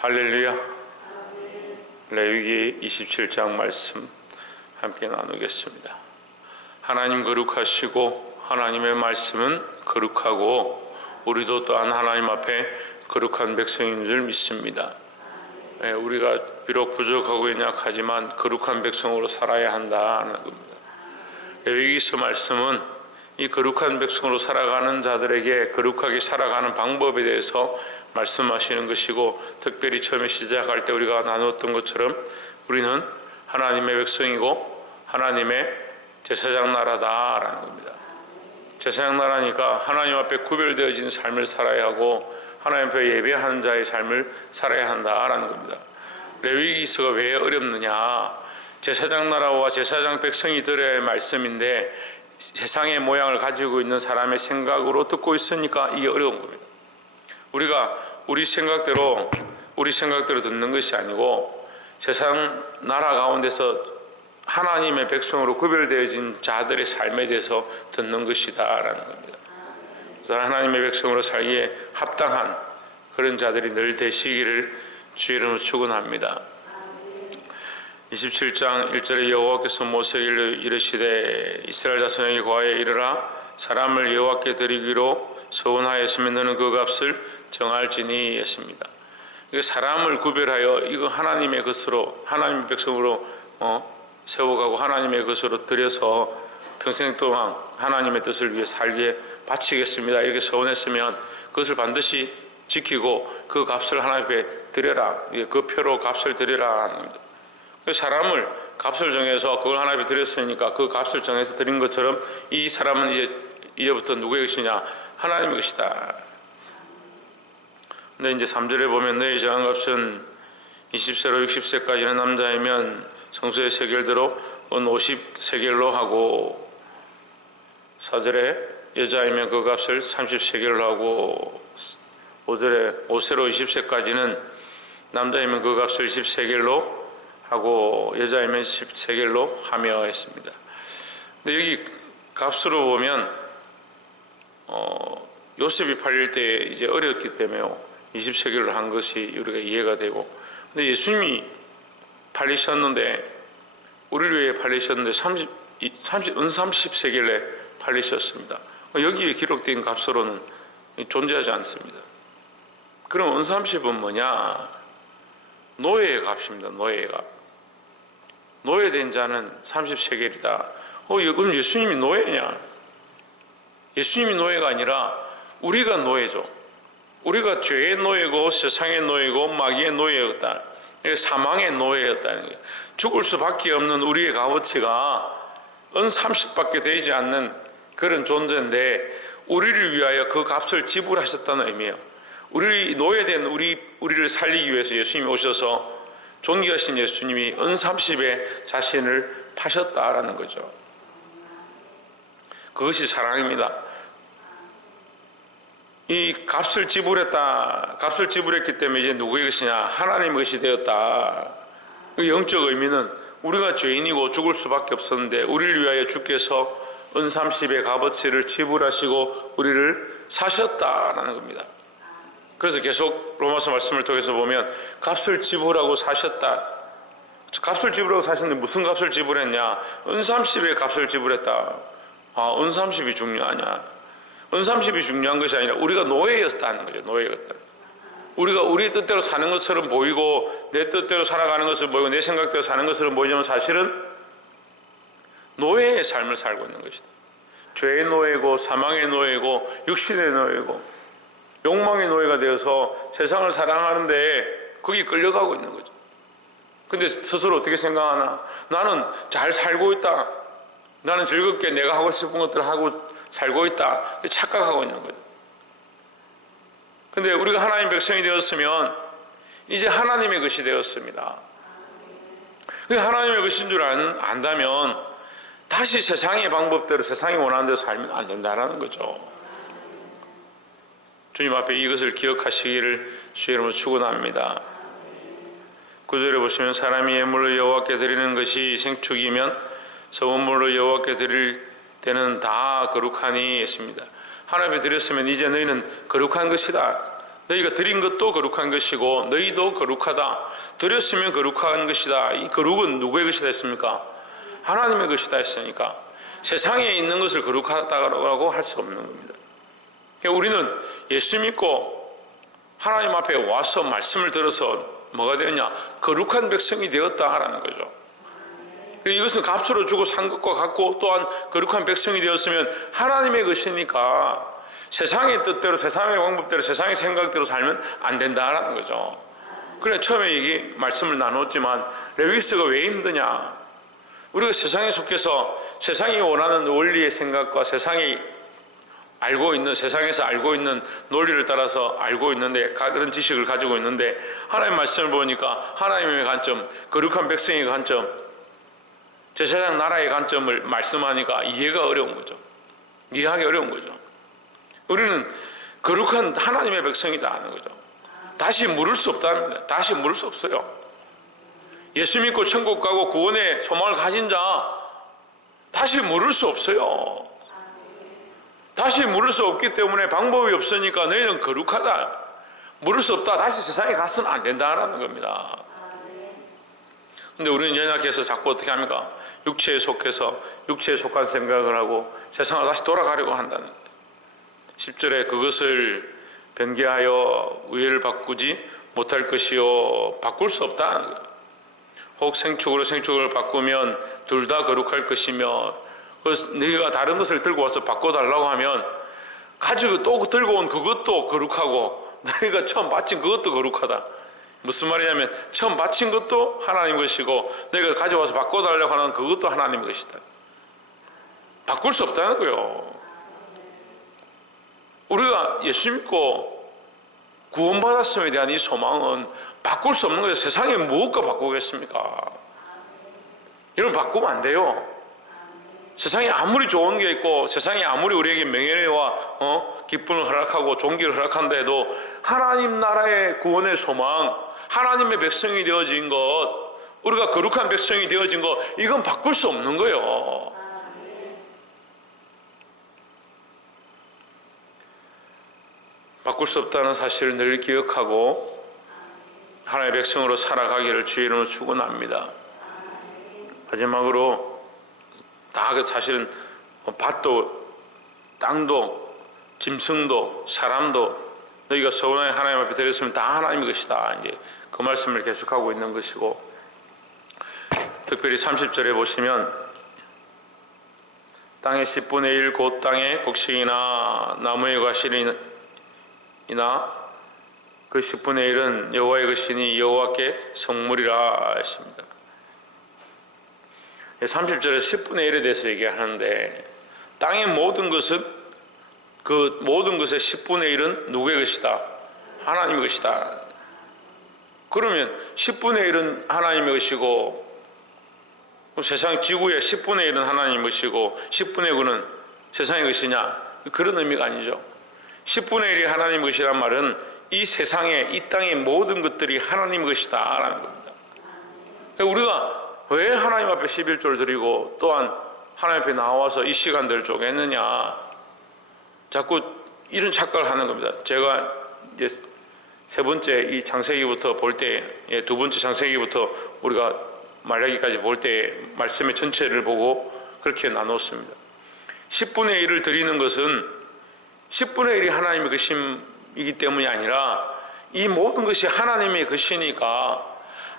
할렐루야. 레위기 27장 말씀 함께 나누겠습니다. 하나님 거룩하시고 하나님의 말씀은 거룩하고 우리도 또한 하나님 앞에 거룩한 백성인 줄 믿습니다. 우리가 비록 부족하고 연약하지만 거룩한 백성으로 살아야 한다는 겁니다. 레위기서 말씀은 이 거룩한 백성으로 살아가는 자들에게 거룩하게 살아가는 방법에 대해서 말씀하시는 것이고, 특별히 처음에 시작할 때 우리가 나누었던 것처럼 우리는 하나님의 백성이고 하나님의 제사장 나라다라는 겁니다. 제사장 나라니까 하나님 앞에 구별되어진 삶을 살아야 하고 하나님 앞에 예배하는 자의 삶을 살아야 한다라는 겁니다. 레위기서가 왜 어렵느냐? 제사장 나라와 제사장 백성이들의 말씀인데 세상의 모양을 가지고 있는 사람의 생각으로 듣고 있으니까 이게 어려운 겁니다. 우리가 우리 생각대로 듣는 것이 아니고 세상 나라 가운데서 하나님의 백성으로 구별되어진 자들의 삶에 대해서 듣는 것이다라는 겁니다. 그래서 하나님의 백성으로 살기에 합당한 그런 자들이 늘 되시기를 주의 이름으로 축원합니다. 27장 1절에 여호와께서 모세에게 이르시되 이스라엘 자손에게 고하여 이르라. 사람을 여호와께 드리기로 서원하였으면 너는 그 값을 정할지니 했습니다. 사람을 구별하여 이거 하나님의 것으로 하나님의 백성으로 세워가고 하나님의 것으로 드려서 평생 동안 하나님의 뜻을 위해 살기에 바치겠습니다. 이렇게 서원했으면 그것을 반드시 지키고 그 값을 하나님 앞에 드려라. 그 표로 값을 드려라 하는 겁니다. 사람을 값을 정해서 그걸 하나님 앞에 드렸으니까 그 값을 정해서 드린 것처럼 이 사람은 이제부터 누구의 것이냐? 하나님의 것이다. 근데 이제 3절에 보면 너희 정한값은 20세로 60세까지는 남자이면 성소의 세겔대로 은 50세겔로 하고, 4절에 여자이면 그 값을 30세겔로 하고, 5절에 5세로 20세까지는 남자이면 그 값을 10세겔로 하고 여자이면 10세겔로 하며 했습니다. 근데 여기 값으로 보면 요셉이 팔릴 때 이제 어렸기 때문에 20세겔을 한 것이 우리가 이해가 되고, 근데 예수님이 팔리셨는데 우리를 위해 팔리셨는데 30세겔에 팔리셨습니다. 여기에 기록된 값으로는 존재하지 않습니다. 그럼 30은 뭐냐? 노예의 값입니다. 노예의 값. 노예된 자는 30세겔이다. 그럼 예수님이 노예냐? 예수님이 노예가 아니라 우리가 노예죠. 우리가 죄의 노예고 세상의 노예고 마귀의 노예였다. 사망의 노예였다는 거예요. 죽을 수밖에 없는 우리의 값어치가 은 30밖에 되지 않는 그런 존재인데 우리를 위하여 그 값을 지불하셨다는 의미예요. 우리 노예된 우리를 살리기 위해서 예수님이 오셔서 존귀하신 예수님이 은 30에 자신을 파셨다라는 거죠. 그것이 사랑입니다. 이 값을 지불했기 때문에 이제 누구의 것이냐? 하나님의 것이 되었다. 영적 의미는 우리가 죄인이고 죽을 수밖에 없었는데 우리를 위하여 주께서 은 30의 값어치를 지불하시고 우리를 사셨다라는 겁니다. 그래서 계속 로마서 말씀을 통해서 보면 값을 지불하고 사셨다. 값을 지불하고 사셨는데 무슨 값을 지불했냐? 은 30의 값을 지불했다. 은 30이 중요하냐? 은 30이 중요한 것이 아니라 우리가 노예였다는 거죠. 노예였다. 우리가 우리 뜻대로 사는 것처럼 보이고 내 뜻대로 살아가는 것을 보이고 내 생각대로 사는 것처럼 보이지만 사실은 노예의 삶을 살고 있는 것이다. 죄의 노예고 사망의 노예고 육신의 노예고 욕망의 노예가 되어서 세상을 사랑하는데 거기 끌려가고 있는 거죠. 근데 스스로 어떻게 생각하나? 나는 잘 살고 있다. 나는 즐겁게 내가 하고 싶은 것들을 하고 살고 있다. 착각하고 있는 거죠. 근데 우리가 하나님의 백성이 되었으면 이제 하나님의 것이 되었습니다. 하나님의 것인 줄 안다면 다시 세상의 방법대로 세상이 원하는 대로 살면 안 된다라는 거죠. 주님 앞에 이것을 기억하시기를 주의 이름으로 축원합니다. 9절에 보시면 사람이 예물로 여호와께 드리는 것이 생축이면 서원물로 여호와께 드릴 때는 다 거룩하니 했습니다. 하나님께 드렸으면 이제 너희는 거룩한 것이다. 너희가 드린 것도 거룩한 것이고 너희도 거룩하다. 드렸으면 거룩한 것이다. 이 거룩은 누구의 것이다 했습니까? 하나님의 것이다 했으니까 세상에 있는 것을 거룩하다고 할 수가 없는 겁니다. 그러니까 우리는 예수 믿고 하나님 앞에 와서 말씀을 들어서 뭐가 되었냐? 거룩한 백성이 되었다라는 거죠. 이것은 값으로 주고 산 것과 같고 또한 거룩한 백성이 되었으면 하나님의 것이니까 세상의 뜻대로 세상의 방법대로 세상의 생각대로 살면 안 된다라는 거죠. 그래 처음에 말씀을 나눴지만 레위기서가 왜 힘드냐? 우리가 세상에 속해서 세상이 원하는 원리의 생각과 세상이 알고 있는 세상에서 알고 있는 논리를 따라서 알고 있는데 그런 지식을 가지고 있는데 하나님 말씀을 보니까 하나님의 관점, 거룩한 백성의 관점, 제 세상 나라의 관점을 말씀하니까 이해가 어려운 거죠. 이해하기 어려운 거죠. 우리는 거룩한 하나님의 백성이다 하는 거죠. 다시 물을 수 없답니다. 다시 물을 수 없어요. 예수 믿고 천국 가고 구원의 소망을 가진 자 다시 물을 수 없어요. 다시 물을 수 없기 때문에 방법이 없으니까 너희는 거룩하다. 물을 수 없다. 다시 세상에 가서는 안 된다라는 겁니다. 근데 우리는 연약해서 자꾸 어떻게 합니까? 육체에 속해서 육체에 속한 생각을 하고 세상으로 다시 돌아가려고 한다는 거예요. 10절에 그것을 변개하여 의를 바꾸지 못할 것이요 바꿀 수 없다는 거예요. 혹 생축으로 생축을 바꾸면 둘 다 거룩할 것이며 그래서 너희가 다른 것을 들고 와서 바꿔달라고 하면 가지고 또 들고 온 그것도 거룩하고 너희가 처음 바친 그것도 거룩하다. 무슨 말이냐면 처음 바친 것도 하나님 것이고 너희가 가져와서 바꿔달라고 하는 그것도 하나님 것이다. 바꿀 수 없다는 거예요. 우리가 예수 믿고 구원받았음에 대한 이 소망은 바꿀 수 없는 거예요. 세상에 무엇과 바꾸겠습니까? 이런 바꾸면 안 돼요. 세상에 아무리 좋은 게 있고 세상에 아무리 우리에게 명예와 기쁨을 허락하고 존귀를 허락한다 해도 하나님 나라의 구원의 소망, 하나님의 백성이 되어진 것, 우리가 거룩한 백성이 되어진 것, 이건 바꿀 수 없는 거예요. 바꿀 수 없다는 사실을 늘 기억하고 하나님의 백성으로 살아가기를 주의 이름으로 축원합니다. 마지막으로 다 사실은 밭도 땅도 짐승도 사람도 너희가 서운하게 하나님 앞에 드렸으면 다 하나님의 것이다. 이제 그 말씀을 계속하고 있는 것이고 특별히 30절에 보시면 땅의 10분의 1 곧 땅의 곡식이나 나무의 과실이나 그 10분의 1은 여호와의 것이니 여호와께 성물이라 했습니다. 30절에 10분의 1에 대해서 얘기하는데 땅의 모든 것은 그 모든 것의 10분의 1은 누구의 것이다? 하나님의 것이다. 그러면 10분의 1은 하나님의 것이고 세상 지구의 10분의 1은 하나님의 것이고 10분의 9는 세상의 것이냐? 그런 의미가 아니죠. 10분의 1이 하나님의 것이란 말은 이 세상의 이 땅의 모든 것들이 하나님의 것이다 라는 겁니다. 우리가 왜 하나님 앞에 11조를 드리고 또한 하나님 앞에 나와서 이 시간들을 쪼갰느냐? 자꾸 이런 착각을 하는 겁니다. 제가 이제 세 번째 이 창세기부터 볼 때, 두 번째 창세기부터 우리가 말라기까지 볼 때 말씀의 전체를 보고 그렇게 나눴습니다. 10분의 1을 드리는 것은 10분의 1이 하나님의 것임이기 때문이 아니라 이 모든 것이 하나님의 것이니까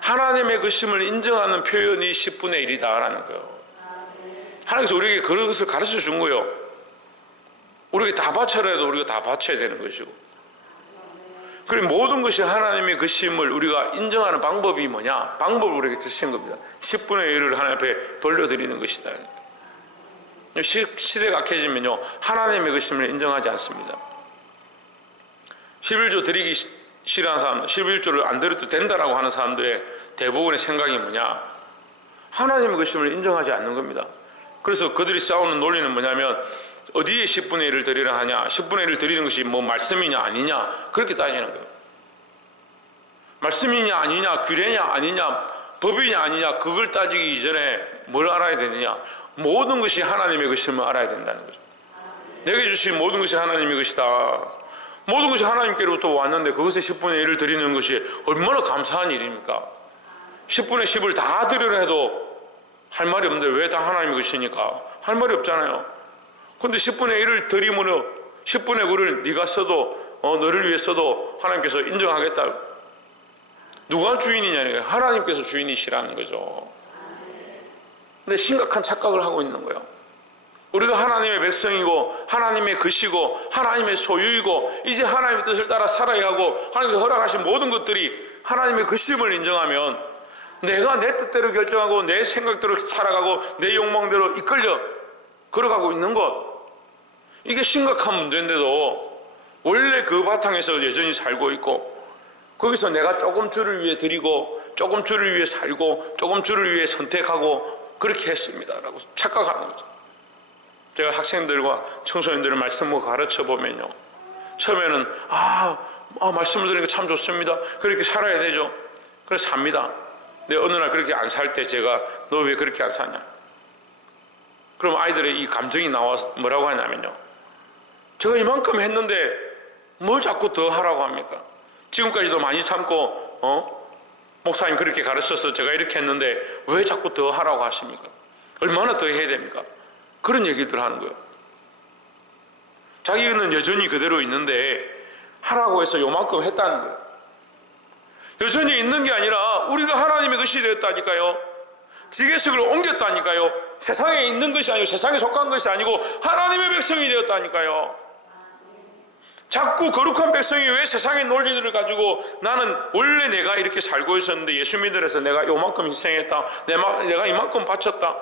하나님의 것임을 인정하는 표현이 10분의 1이다라는 거예요. 하나님께서 우리에게 그런 것을 가르쳐 준 거예요. 우리에게 다 바쳐라 해도 우리가 다 바쳐야 되는 것이고. 그리고 모든 것이 하나님의 것임을 우리가 인정하는 방법이 뭐냐? 방법을 우리에게 주신 겁니다. 10분의 1을 하나님 앞에 돌려드리는 것이다. 시대가 악해지면요 하나님의 것임을 인정하지 않습니다. 11조 드리기 싫어하는 사람, 11조를 안 드려도 된다라고 하는 사람들의 대부분의 생각이 뭐냐? 하나님의 것임을 인정하지 않는 겁니다. 그래서 그들이 싸우는 논리는 뭐냐면 어디에 10분의 1을 드리라 하냐? 10분의 1을 드리는 것이 뭐 말씀이냐 아니냐? 그렇게 따지는 거예요. 말씀이냐 아니냐, 규례냐 아니냐, 법이냐 아니냐, 그걸 따지기 이전에 뭘 알아야 되느냐? 모든 것이 하나님의 것임을 알아야 된다는 거죠. 내게 주신 모든 것이 하나님의 것이다. 모든 것이 하나님께로부터 왔는데 그것의 10분의 1을 드리는 것이 얼마나 감사한 일입니까? 10분의 10을 다 드리려 해도 할 말이 없는데 왜 다 하나님의 것이니까 할 말이 없잖아요. 근데 10분의 1을 드리므로 10분의 9를 네가 써도 너를 위해 써도 하나님께서 인정하겠다. 누가 주인이냐니까 하나님께서 주인이시라는 거죠. 근데 심각한 착각을 하고 있는 거예요. 우리가 하나님의 백성이고 하나님의 것이고 하나님의 소유이고 이제 하나님의 뜻을 따라 살아야 하고 하나님께서 허락하신 모든 것들이 하나님의 것임을 인정하면 내가 내 뜻대로 결정하고 내 생각대로 살아가고 내 욕망대로 이끌려 걸어가고 있는 것, 이게 심각한 문제인데도 원래 그 바탕에서 여전히 살고 있고 거기서 내가 조금 주를 위해 드리고 조금 주를 위해 살고 조금 주를 위해 선택하고 그렇게 했습니다 라고 착각하는 거죠. 제가 학생들과 청소년들을 말씀을 가르쳐 보면요, 처음에는 말씀을 들으니까 참 좋습니다, 그렇게 살아야 되죠, 그래서 삽니다. 근데 어느 날 그렇게 안 살 때 제가 너 왜 그렇게 안 사냐, 그럼 아이들의 이 감정이 나와서 뭐라고 하냐면요, 제가 이만큼 했는데 뭘 자꾸 더 하라고 합니까? 지금까지도 많이 참고 목사님 그렇게 가르쳐서 제가 이렇게 했는데 왜 자꾸 더 하라고 하십니까? 얼마나 더 해야 됩니까? 그런 얘기들 하는 거예요. 자기는 여전히 그대로 있는데 하라고 해서 요만큼 했다는 거예요. 여전히 있는 게 아니라 우리가 하나님의 것이 되었다니까요. 지계석을 옮겼다니까요. 세상에 있는 것이 아니고 세상에 속한 것이 아니고 하나님의 백성이 되었다니까요. 자꾸 거룩한 백성이 왜 세상의 논리들을 가지고 나는 원래 내가 이렇게 살고 있었는데 예수 믿으려서 내가 요만큼 희생했다, 내가 이만큼 바쳤다,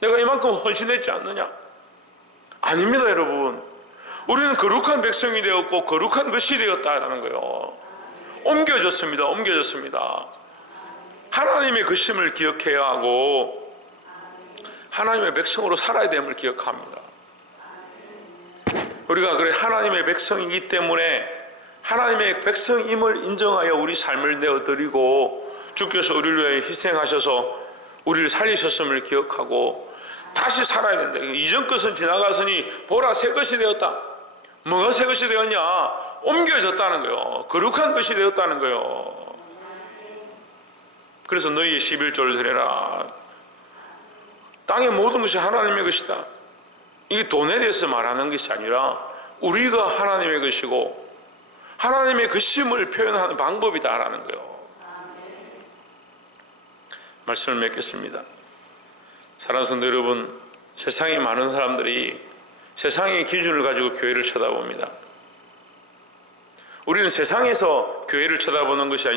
내가 이만큼 헌신했지 않느냐? 아닙니다 여러분. 우리는 거룩한 백성이 되었고 거룩한 것이 되었다는 거예요. 옮겨졌습니다. 옮겨졌습니다. 하나님의 것임을 기억해야 하고 하나님의 백성으로 살아야 됨을 기억합니다. 우리가 그래 하나님의 백성이기 때문에 하나님의 백성임을 인정하여 우리 삶을 내어드리고 주께서 우리를 위해 희생하셔서 우리를 살리셨음을 기억하고 다시 살아야 된다. 이전 것은 지나가서니 보라 새 것이 되었다. 뭐가 새 것이 되었냐? 옮겨졌다는 거예요. 거룩한 것이 되었다는 거예요. 그래서 너희의 11조를 드려라. 땅의 모든 것이 하나님의 것이다. 이게 돈에 대해서 말하는 것이 아니라 우리가 하나님의 것이고 하나님의 것임을 표현하는 방법이다라는 거예요. 말씀을 맺겠습니다. 사랑하는 성도 여러분, 세상에 많은 사람들이 세상의 기준을 가지고 교회를 쳐다봅니다. 우리는 세상에서 교회를 쳐다보는 것이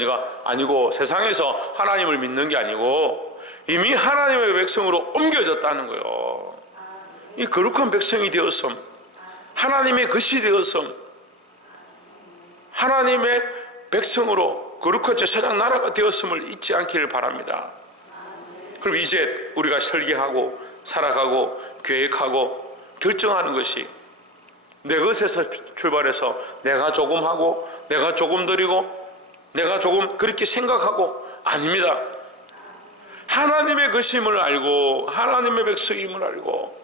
아니고 세상에서 하나님을 믿는 게 아니고 이미 하나님의 백성으로 옮겨졌다는 거예요. 이 거룩한 백성이 되었음, 하나님의 것이 되었음, 하나님의 백성으로 거룩한 제사장 나라가 되었음을 잊지 않기를 바랍니다. 그럼 이제 우리가 설계하고 살아가고 계획하고 결정하는 것이 내 것에서 출발해서 내가 조금 하고 내가 조금 드리고 내가 조금 그렇게 생각하고 아닙니다. 하나님의 것임을 알고 하나님의 백성임을 알고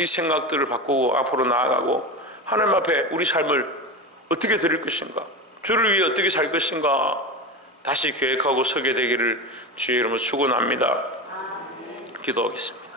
이 생각들을 바꾸고 앞으로 나아가고 하나님 앞에 우리 삶을 어떻게 드릴 것인가, 주를 위해 어떻게 살 것인가 다시 계획하고 서게 되기를 주의 이름으로 축원합니다. 기도하겠습니다.